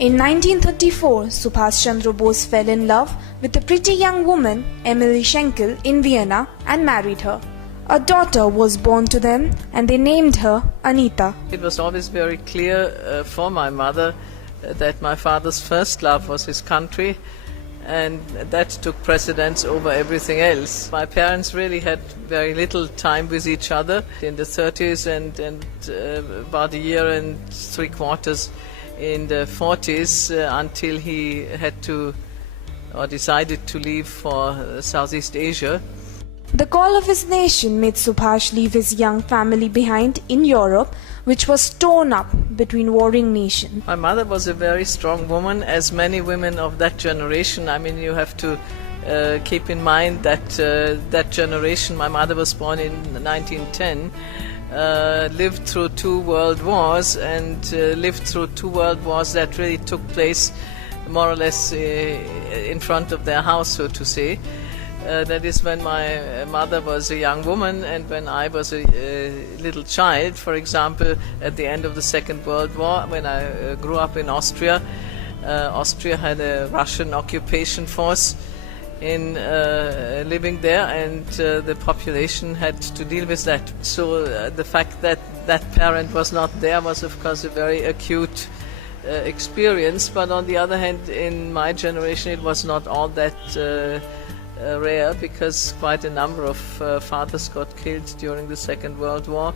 In 1934, Subhash Chandra Bose fell in love with a pretty young woman, Emily Schenkel, in Vienna and married her. A daughter was born to them and they named her Anita. It was always very clear for my mother that my father's first love was his country, and that took precedence over everything else. My parents really had very little time with each other in the 30s and about a year and 3/4 in the 40s until he had to or decided to leave for Southeast Asia. The call of his nation made Subhash leave his young family behind in Europe, which was torn up between warring nations. My mother was a very strong woman, as many women of that generation. I mean, you have to keep in mind that that generation, my mother was born in 1910, lived through 2 world wars and lived through 2 world wars that really took place more or less in front of their house, so to say. That is when my mother was a young woman and when I was a little child. For example, at the end of the Second World War, when I grew up in Austria, Austria had a Russian occupation force in living there, and the population had to deal with that. So the fact that that parent was not there was of course a very acute experience, but on the other hand, in my generation it was not all that rare, because quite a number of fathers got killed during the Second World War,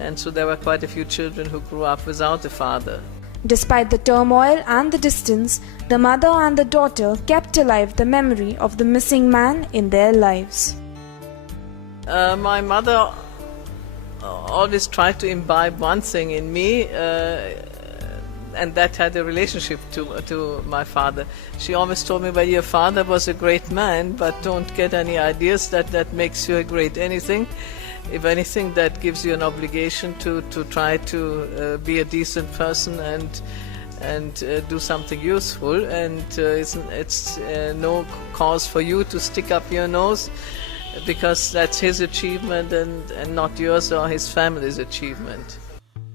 and so there were quite a few children who grew up without a father. Despite the turmoil and the distance, the mother and the daughter kept alive the memory of the missing man in their lives. My mother always tried to imbibe one thing in me, and that had a relationship to my father. She always told me, well, your father was a great man, but don't get any ideas that makes you a great anything. If anything, that gives you an obligation to try to be a decent person and do something useful, and it's no cause for you to stick up your nose, because that's his achievement and not yours or his family's achievement.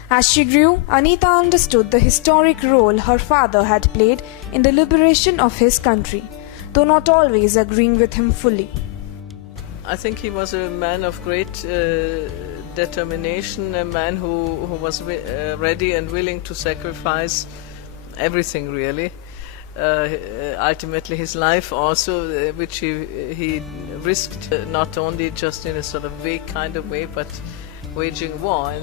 As she grew, Anita understood the historic role her father had played in the liberation of his country, though not always agreeing with him fully. I think he was a man of great determination, a man who was ready and willing to sacrifice everything, really. Ultimately his life also, which he risked, not only just in a sort of vague kind of way, but waging war.